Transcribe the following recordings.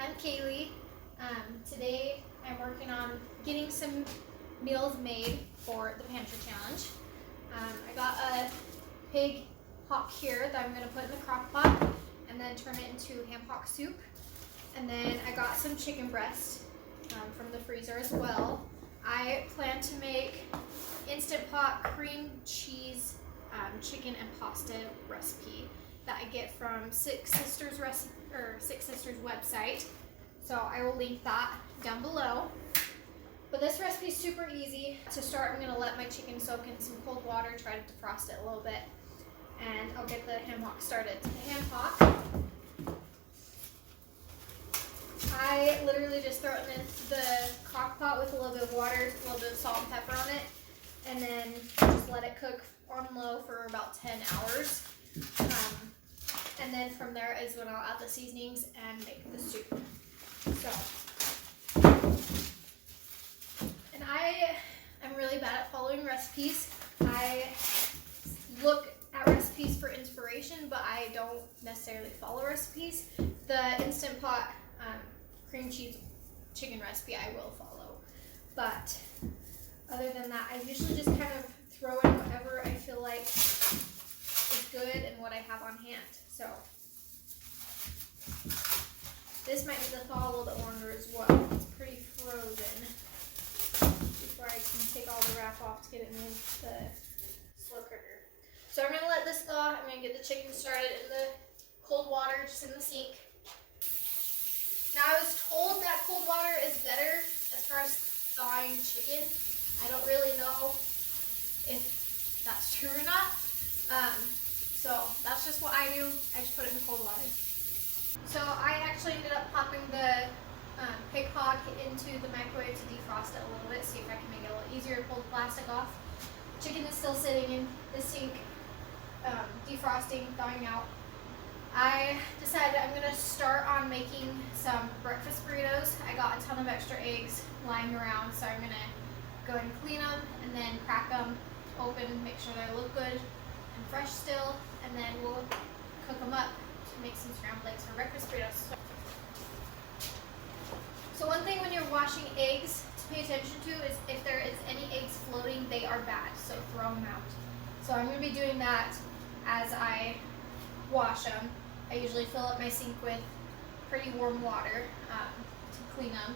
I'm Kaylee. Today I'm working on getting some meals made for the pantry challenge. I got a pig hock here that I'm going to put in the crock pot and then turn it into ham hock soup. And then I got some chicken breast from the freezer as well. I plan to make Instant Pot cream cheese chicken and pasta recipe that I get from Six Sisters website. So I will link that down below. But this recipe is super easy. To start, I'm going to let my chicken soak in some cold water, try to defrost it a little bit, and I'll get the ham hock started. The ham hock, I literally just throw it in the crock pot with a little bit of water, a little bit of salt and pepper on it, and then just let it cook on low for about 10 hours. And then from there is when I'll add the seasonings and make the soup. And I am really bad at following recipes. I look at recipes for inspiration, but I don't necessarily follow recipes. The Instant Pot cream cheese chicken recipe I will follow. But other than that, I usually just kind of throw in whatever I feel like is good and what I have on hand. So this might need to thaw a little bit longer as well. It's pretty frozen. Before I can take all the wrap off to get it in the slow cooker. So I'm gonna let this thaw. I'm gonna get the chicken started in the cold water, just in the sink. Now I was told that cold water is better as far as thawing chicken. I don't really know if that's true or not. So that's just what I do. I just put it in cold water. So I actually ended up popping the pig hock into the microwave to defrost it a little bit, see if I can make it a little easier to pull the plastic off. Chicken is still sitting in the sink, defrosting, thawing out. I decided I'm going to start on making some breakfast burritos. I got a ton of extra eggs lying around, so I'm going to go and clean them and then crack them open, make sure they look good and fresh still, and then we'll cook them up to make some scrambled eggs for breakfast burritos. So one thing when you're washing eggs to pay attention to is if there is any eggs floating, they are bad, so throw them out. So I'm going to be doing that as I wash them. I usually fill up my sink with pretty warm water to clean them,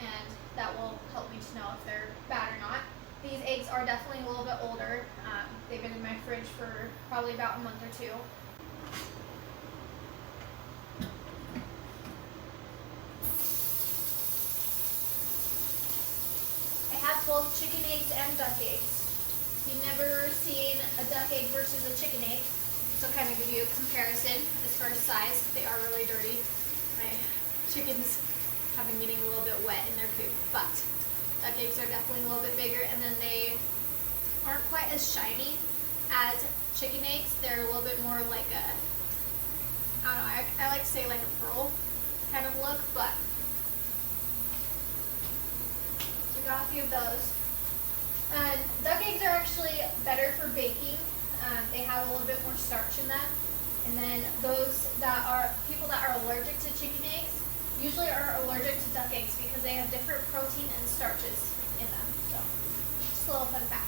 and that will help me to know if they're bad or not. These eggs are definitely a little bit older. They've been in my fridge for probably about a month or two. I have both chicken eggs and duck eggs. If you've never seen a duck egg versus a chicken egg, this will kind of give you a comparison as far as size. They are really dirty. My chickens have been getting a little bit wet in their poop, but duck eggs are definitely a little bit bigger, and then they aren't quite as shiny as chicken eggs. They're a little bit more like a, I don't know, I like to say like a pearl kind of look, but we got a few of those. Duck eggs are actually better for baking. They have a little bit more starch in them. And then those that are, people that are allergic to chicken eggs usually are allergic to duck eggs because they have different protein and starches in them. So just a little fun fact.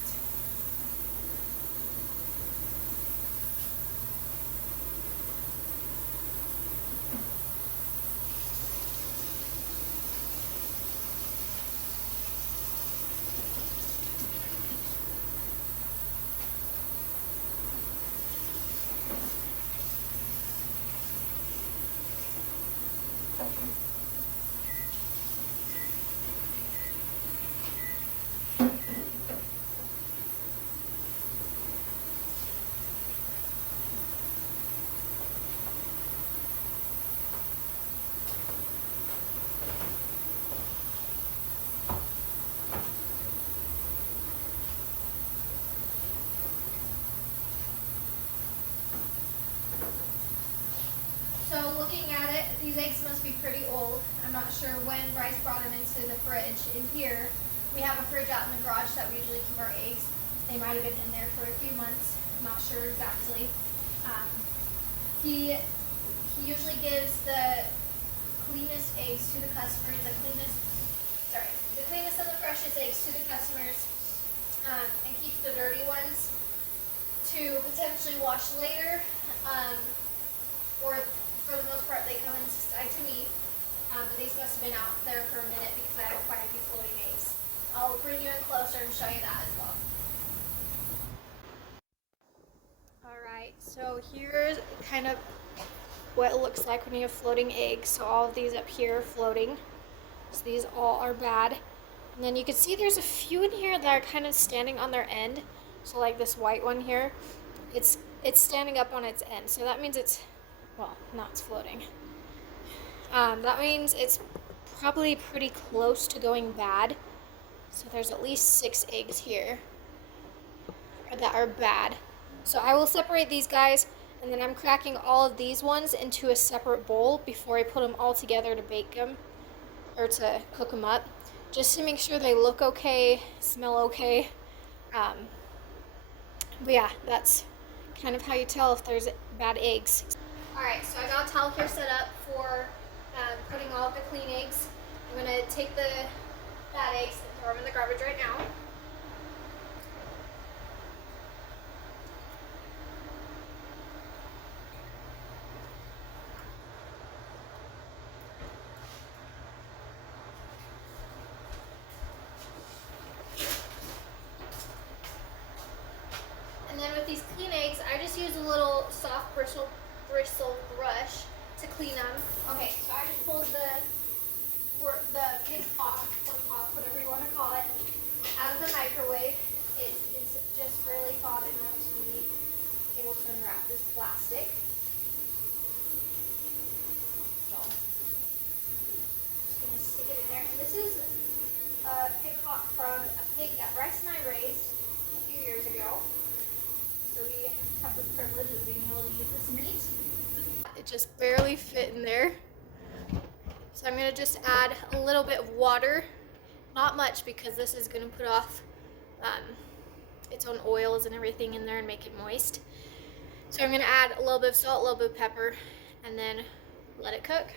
So looking at it, these eggs must be pretty old. I'm not sure when Bryce brought them into the fridge. In here, we have a fridge out in the garage that we usually keep our eggs. They might have been in there for a few months. I'm not sure exactly. He usually gives the cleanest eggs to the customers, the cleanest and the freshest eggs to the customers, and keeps the dirty ones to potentially wash later, or for the most part they come inside to me, but these must have been out there for a minute because I have quite a few floating eggs. I'll bring you in closer and show you that as well. Alright, so here's kind of what it looks like when you have floating eggs. So all of these up here are floating. So these all are bad. And then you can see there's a few in here that are kind of standing on their end. So like this white one here, it's standing up on its end. So that means it's, well, no, it's floating. That means it's probably pretty close to going bad. So there's at least 6 eggs here that are bad. So I will separate these guys, and then I'm cracking all of these ones into a separate bowl before I put them all together to bake them, or to cook them up, just to make sure they look okay, smell okay. But yeah, that's kind of how you tell if there's bad eggs. Alright, so I got a towel here set up for putting all of the clean eggs. I'm going to take the bad eggs and throw them in the garbage right now. And then with these clean eggs, I just use a little soft bristle brush to clean them. Okay, so I just pulled the pig pot, pork pot, whatever you want to call it, out of the microwave. It is just barely thawed enough to be able to unwrap this plastic. So, just gonna stick it in there. And this is a pig pot from a pig that Bryce and I raised a few years ago. So we have the privilege of being able to use this meat. It just barely fit in there. So I'm going to just add a little bit of water. Not much, because this is going to put off its own oils and everything in there and make it moist. So I'm going to add a little bit of salt, a little bit of pepper, and then let it cook.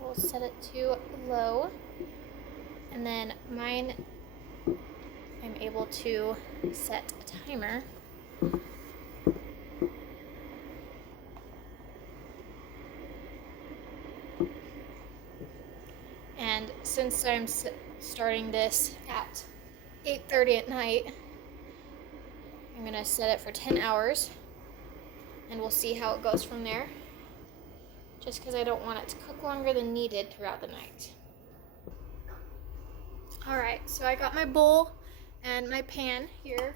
We'll set it to low, and then mine, I'm able to set a timer. And since I'm starting this at 8:30 at night, I'm going to set it for 10 hours, and we'll see how it goes from there. Just because I don't want it to cook longer than needed throughout the night. Alright, so I got my bowl and my pan here.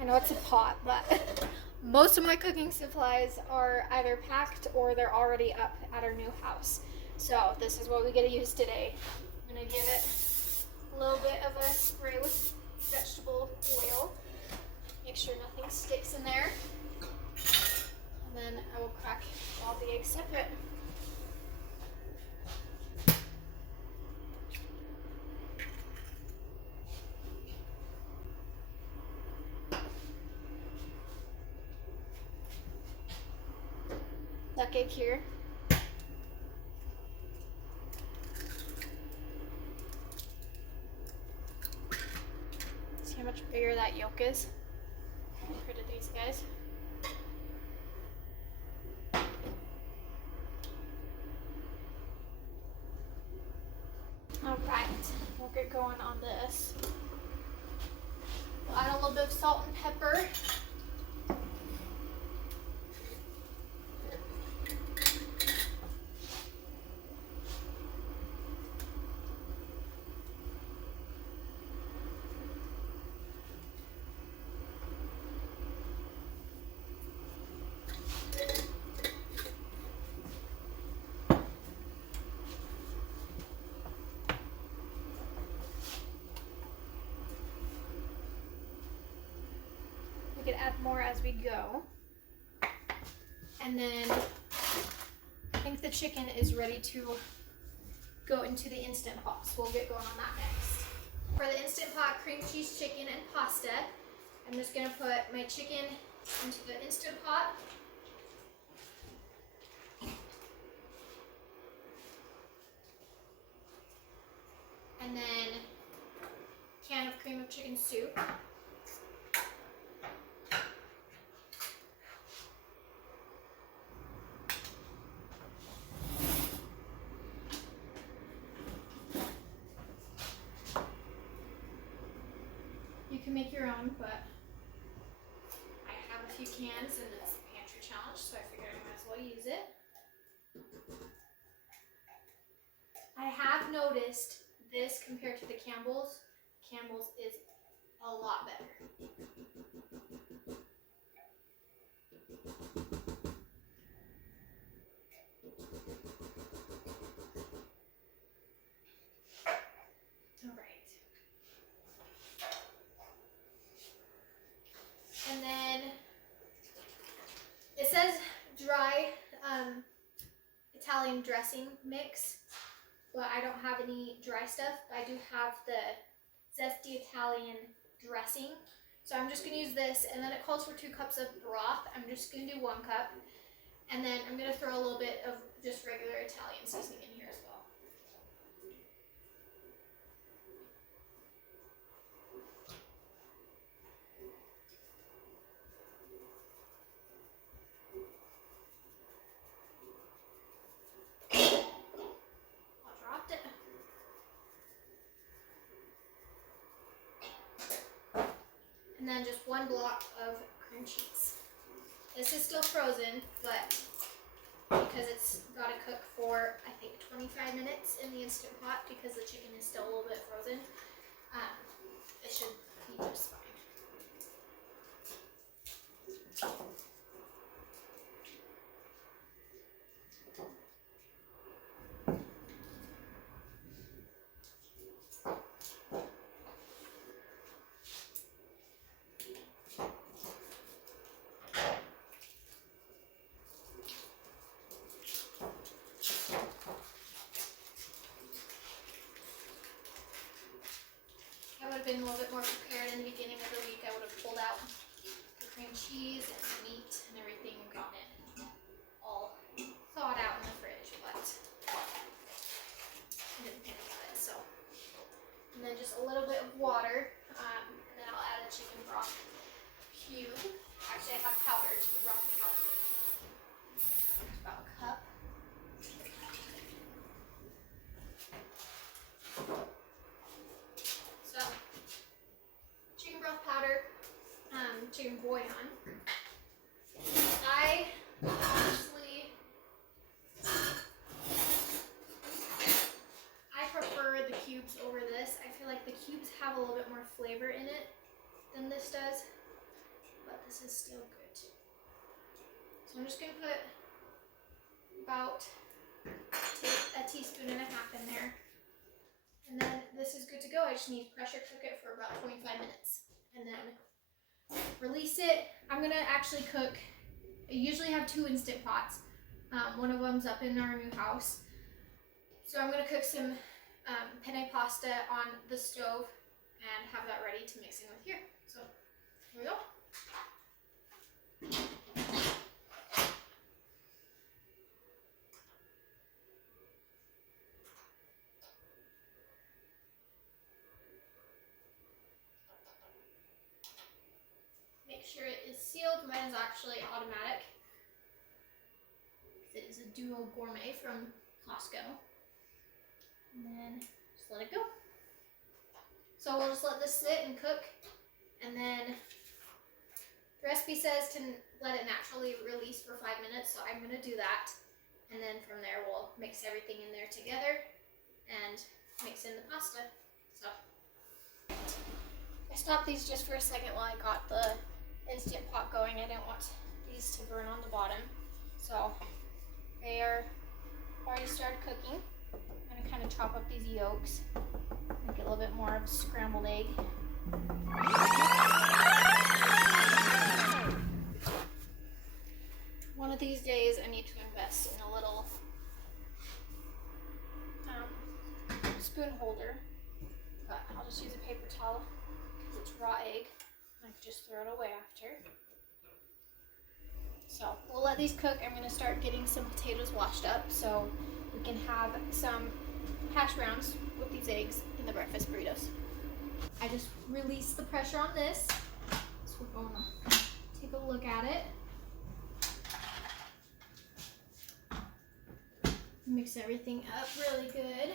I know it's a pot, but most of my cooking supplies are either packed or they're already up at our new house. So this is what we get to use today. I'm going to give it a little bit of a spray with vegetable oil. Make sure nothing sticks in there. And then I will crack all the eggs separate. Duck egg here. See how much bigger that yolk is compared to these guys. Alright, we'll get going on this. We'll add a little bit of salt and pepper. Add more as we go. And then I think the chicken is ready to go into the Instant Pot, so we'll get going on that next. For the Instant Pot cream cheese chicken and pasta, I'm just gonna put my chicken into the Instant Pot. And then a can of cream of chicken soup. You can make your own, but I have a few cans and it's a pantry challenge, so I figured I might as well use it. I have noticed this compared to the Campbell's. Campbell's is a lot better. And then it says dry Italian dressing mix, but I don't have any dry stuff. I do have the zesty Italian dressing. So I'm just going to use this, and then it calls for 2 cups of broth. I'm just going to do 1 cup. And then I'm going to throw a little bit of just regular Italian seasoning in here as well. And then just 1 block of cream cheese. This is still frozen, but because it's got to cook for, I think, 25 minutes in the Instant Pot because the chicken is still a little bit frozen, it should be just fine. Been a little bit more prepared in the beginning of the week. I would have pulled out the cream cheese and the meat and everything and gotten it all thawed out in the fridge, but I didn't think about it. So, and then just a little bit of water, and then I'll add a chicken broth cube. Actually, I have powdered broth powder. It's about a cup. Chicken bouillon. I prefer the cubes over this. I feel like the cubes have a little bit more flavor in it than this does, but this is still good. So I'm just going to put about a teaspoon and a half in there, and then this is good to go. I just need to pressure cook it for about 25 minutes, and then release it. I'm gonna actually cook, I usually have 2 Instant Pots. One of them's up in our new house. So I'm gonna cook some penne pasta on the stove and have that ready to mix in with here. So here we go. Make sure it is sealed. Mine is actually automatic. It is a Duo Gourmet from Costco. And then just just let it go. So we'll just let this sit and cook, and then the recipe says to let it naturally release for 5 minutes, so I'm gonna do that. And then from there we'll mix everything in there together and mix in the pasta. So I stopped these just for a second while I got the Instant Pot going. I didn't want these to burn on the bottom. So they are already started cooking. I'm gonna kind of chop up these yolks, make it a little bit more of a scrambled egg. One of these days I need to invest in a little spoon holder, but I'll just use a paper towel because it's raw egg. I can just throw it away after. So we'll let these cook. I'm gonna start getting some potatoes washed up so we can have some hash browns with these eggs in the breakfast burritos. I just released the pressure on this, so we're gonna take a look at it. Mix everything up really good.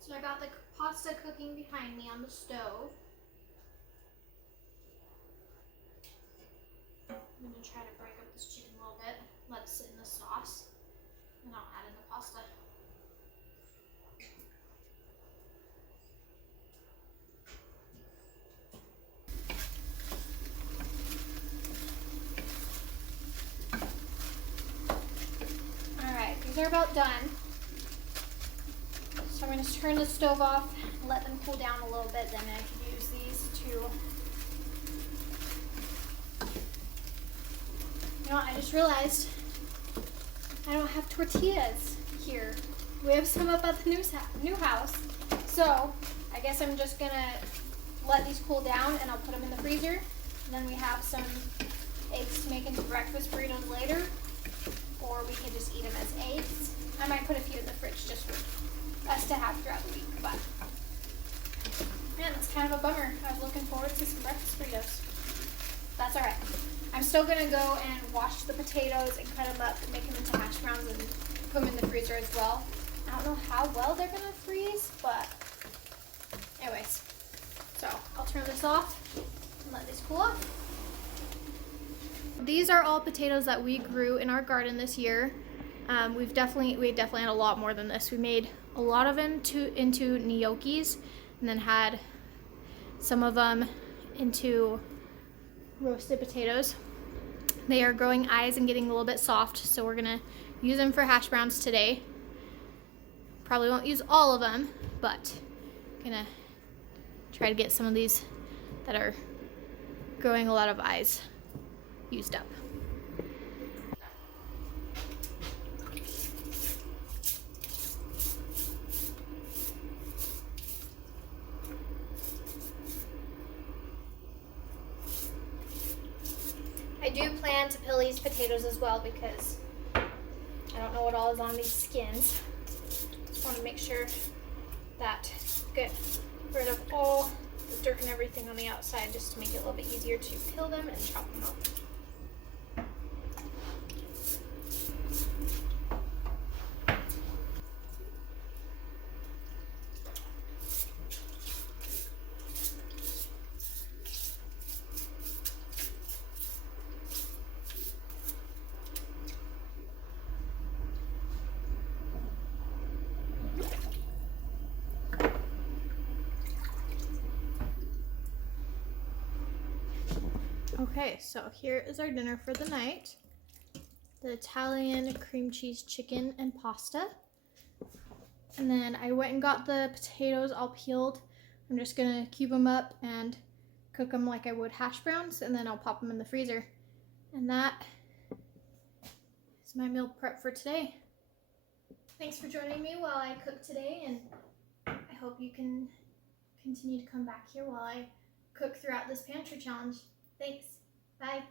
So I got the pasta cooking behind me on the stove. I'm gonna try to break up this chicken a little bit, let it sit in the sauce, and I'll add in the pasta. Alright, these are about done. So I'm going to turn the stove off, let them cool down a little bit, then I can use these to... You know what, I just realized I don't have tortillas here. We have some up at the new house. So I guess I'm just going to let these cool down and I'll put them in the freezer. And then we have some eggs to make into breakfast burritos later. Or we can just eat them as eggs. I might put a few in the fridge just for us to have throughout the week, but man, that's kind of a bummer. I was looking forward to some breakfast burritos. That's alright. I'm still gonna go and wash the potatoes and cut them up and make them into hash browns and put them in the freezer as well. I don't know how well they're gonna freeze, but anyways. So I'll turn this off and let this cool off. These are all potatoes that we grew in our garden this year. We definitely had a lot more than this. We made a lot of them into gnocchis, and then had some of them into roasted potatoes. They are growing eyes and getting a little bit soft, so we're gonna use them for hash browns today. Probably won't use all of them, but gonna try to get some of these that are growing a lot of eyes used up. I do plan to peel these potatoes as well because I don't know what all is on these skins. Just want to make sure that get rid of all the dirt and everything on the outside just to make it a little bit easier to peel them and chop them up. Okay, so here is our dinner for the night. The Italian cream cheese chicken and pasta. And then I went and got the potatoes all peeled. I'm just gonna cube them up and cook them like I would hash browns, and then I'll pop them in the freezer. And that is my meal prep for today. Thanks for joining me while I cook today, and I hope you can continue to come back here while I cook throughout this pantry challenge. Thanks. Bye.